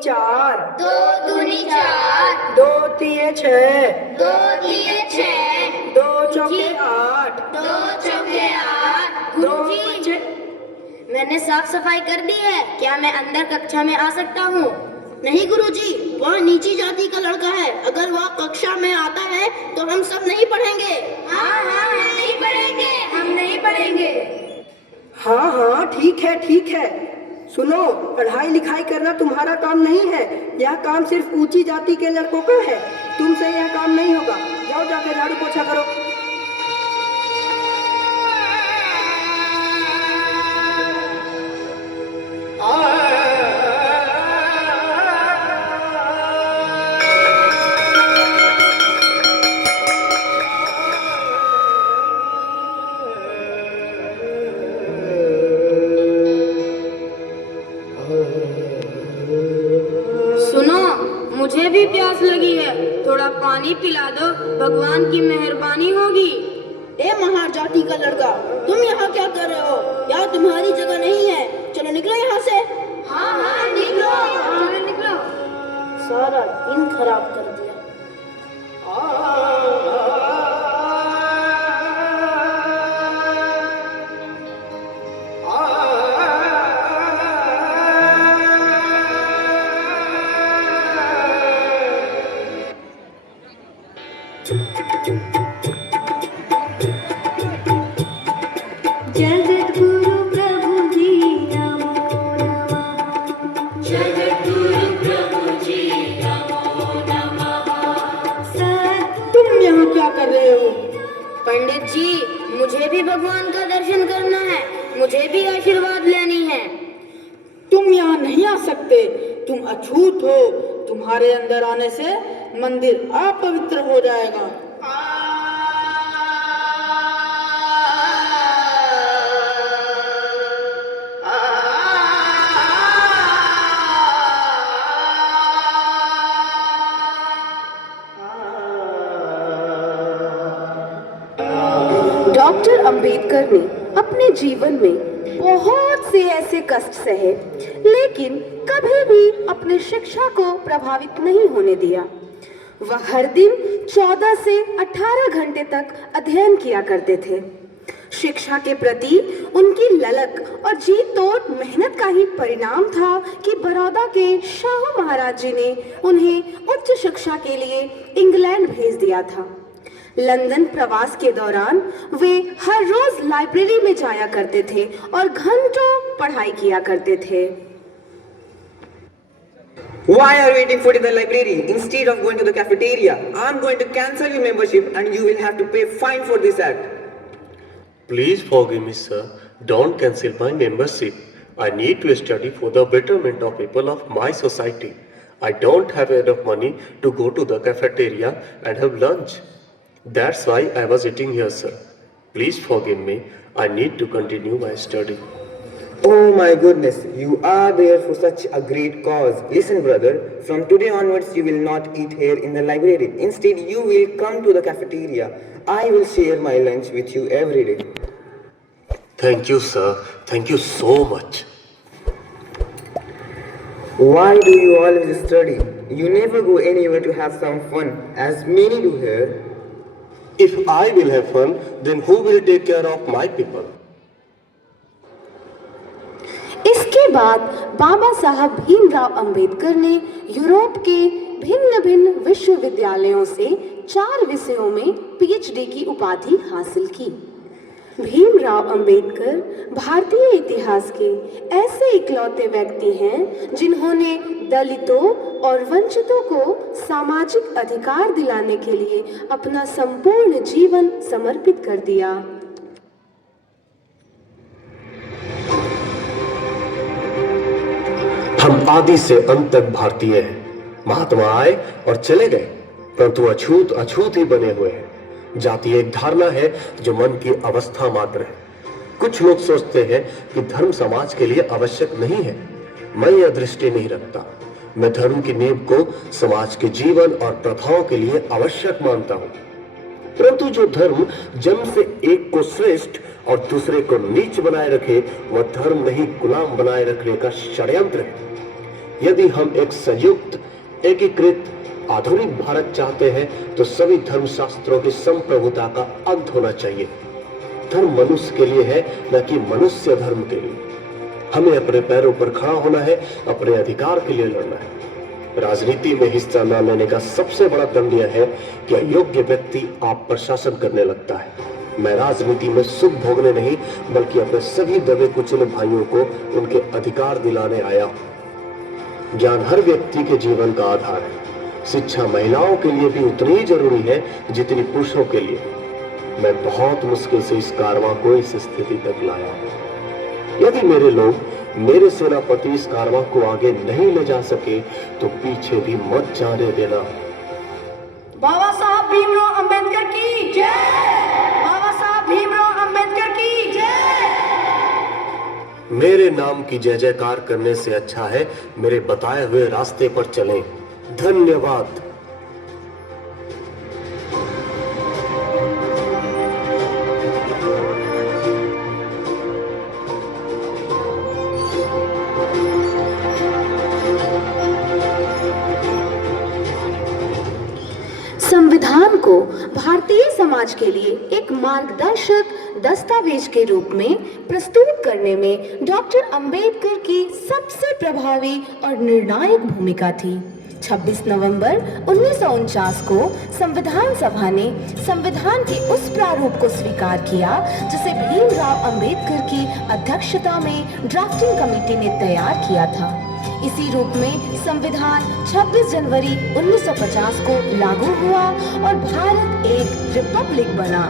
4, 2 दूनी 4, 2 तिये 6, 2 तिये 6, 2 चौके 8, 2 चौके 8। 2 गुरुजी, मैंने साफ सफाई कर दी है, क्या मैं अंदर कक्षा में आ सकता हूँ? नहीं गुरुजी, वह नीची जाति का लड़का है। अगर वह कक्षा में आता है तो हम सब नहीं पढ़ेंगे। हाँ हाँ, हम नहीं पढ़ेंगे, हम नहीं पढ़ेंगे। हाँ हाँ, ठीक है ठीक है। सुनो, पढ़ाई लिखाई करना तुम्हारा काम नहीं है, यह काम सिर्फ ऊंची जाति के लड़कों का है। तुमसे यह काम नहीं होगा, जाओ जाकर झाड़ू पोछा करो। सुनो, मुझे भी प्यास लगी है, थोड़ा पानी पिला दो, भगवान की मेहरबानी होगी। ए महार जाति का लड़का, तुम यहाँ क्या कर रहे हो? यहाँ तुम्हारी जगह नहीं है, चलो निकलो यहाँ से। हाँ हाँ, निकलो, चलो निकलो। सारा दिन खराब कर दिया। जगद्गुरु प्रभु जी नमो नमः। जगद्गुरु प्रभु जी नमो नमः। तुम यहाँ क्या कर रहे हो? पंडित जी, मुझे भी भगवान का दर्शन करना है, मुझे भी आशीर्वाद लेनी है। तुम यहाँ नहीं आ सकते, तुम अछूत हो। तुम्हारे अंदर आने से मंदिर अपवित्र हो जाएगा। डॉक्टर अंबेडकर ने अपने जीवन में बहुत से ऐसे कष्ट सहे, लेकिन कभी भी अपनी शिक्षा को प्रभावित नहीं होने दिया। वह हर दिन 14 से 18 घंटे तक अध्ययन किया करते थे। शिक्षा के प्रति उनकी ललक और जी तोड़ मेहनत का ही परिणाम था कि बड़ौदा के शाहू महाराज जी ने उन्हें उच्च शिक्षा के लिए इंग्लैंड भेज दिया था। लंदन प्रवास के दौरान वे हर रोज लाइब्रेरी में जाया करते थे और घंटों पढ़ाई किया करते थे। Why are you waiting for the library instead of going to the cafeteria? I'm going to cancel your membership and you will have to pay fine for this act. Please forgive me, sir. Don't cancel my membership. I need to study for the betterment of people of my society. I don't have enough money to go to the cafeteria and have lunch. That's why I was eating here, sir. Please forgive me. I need to continue my study. Oh my goodness, you are there for such a great cause. Listen, brother, from today onwards you will not eat here in the library. Instead, you will come to the cafeteria. I will share my lunch with you every day. Thank you, sir. Thank you so much. Why do you always study? You never go anywhere to have some fun, as many do here. If I will have fun, then who will take care of my people? इसके बाद बाबा साहब भीमराव अंबेडकर ने Europe के भिन्न भिन्न विश्वविद्यालयों से 4 विषयों में पीएचडी की उपाधि हासिल की। भीमराव अंबेडकर भारतीय इतिहास के ऐसे इकलौते व्यक्ति हैं जिन्होंने दलितों और वंचितों को सामाजिक अधिकार दिलाने के लिए अपना संपूर्ण जीवन समर्पित कर दिया। हम आदि से अंत तक भारतीय हैं। महात्मा आए और चले गए, परंतु अछूत अछूत ही बने हुए हैं। जाति एक धारणा है जो मन की अवस्था मात्र है। कुछ लोग सोचते हैं कि धर्म समाज के लिए आवश्यक नहीं है। मैं यह दृष्टि नहीं रखता। मैं धर्म की नींव को समाज के जीवन और प्रथाओं के लिए आवश्यक मानता हूं। परंतु जो धर्म जन्म से एक को श्रेष्ठ और दूसरे को नीच बनाए रखे, वह धर्म नहीं गुलाम बनाए रखने का षड्यंत्र है। यदि हम एक संयुक्त, एकीकृत, आधुनिक भारत चाहते हैं तो सभी धर्मशास्त्रों की संप्रभुता का अंत होना चाहिए। धर्म मनुष्य के लिए है, न कि मनुष्य धर्म के लिए। हमें अपने पैरों पर खड़ा होना है, अपने अधिकार के लिए लड़ना है। राजनीति में हिस्सा न लेने का सबसे बड़ा दंड यह है कि अयोग्य व्यक्ति आप पर शासन करने लगता है। मैं राजनीति में सुख भोगने नहीं, बल्कि अपने सभी दबे कुचले भाइयों को उनके अधिकार दिलाने आया हूं। ज्ञान हर व्यक्ति के जीवन का आधार है। शिक्षा महिलाओं के लिए भी उतनी ही जरूरी है जितनी पुरुषों के लिए। मैं बहुत मुश्किल से इस कारवां को इस स्थिति तक लाया हूं। यदि मेरे लोग, मेरे सेनापति इस कारवां को आगे नहीं ले जा सके तो पीछे भी मत जाने देना। बाबा साहब भीमराव अंबेडकर की जय। बाबा साहब भीमराव अंबेडकर की जय। मेरे नाम की जय जयकार करने से अच्छा है मेरे बताए हुए रास्ते पर चलें। धन्यवाद। संविधान को भारतीय समाज के लिए एक मार्गदर्शक दस्तावेज के रूप में प्रस्तुत करने में डॉक्टर अंबेडकर की सबसे प्रभावी और निर्णायक भूमिका थी। 26 नवंबर 1949 को संविधान सभा ने संविधान के उस प्रारूप को स्वीकार किया जिसे भीमराव अंबेडकर की अध्यक्षता में ड्राफ्टिंग कमेटी ने तैयार किया था। इसी रूप में संविधान 26 जनवरी 1950 को लागू हुआ और भारत एक रिपब्लिक बना।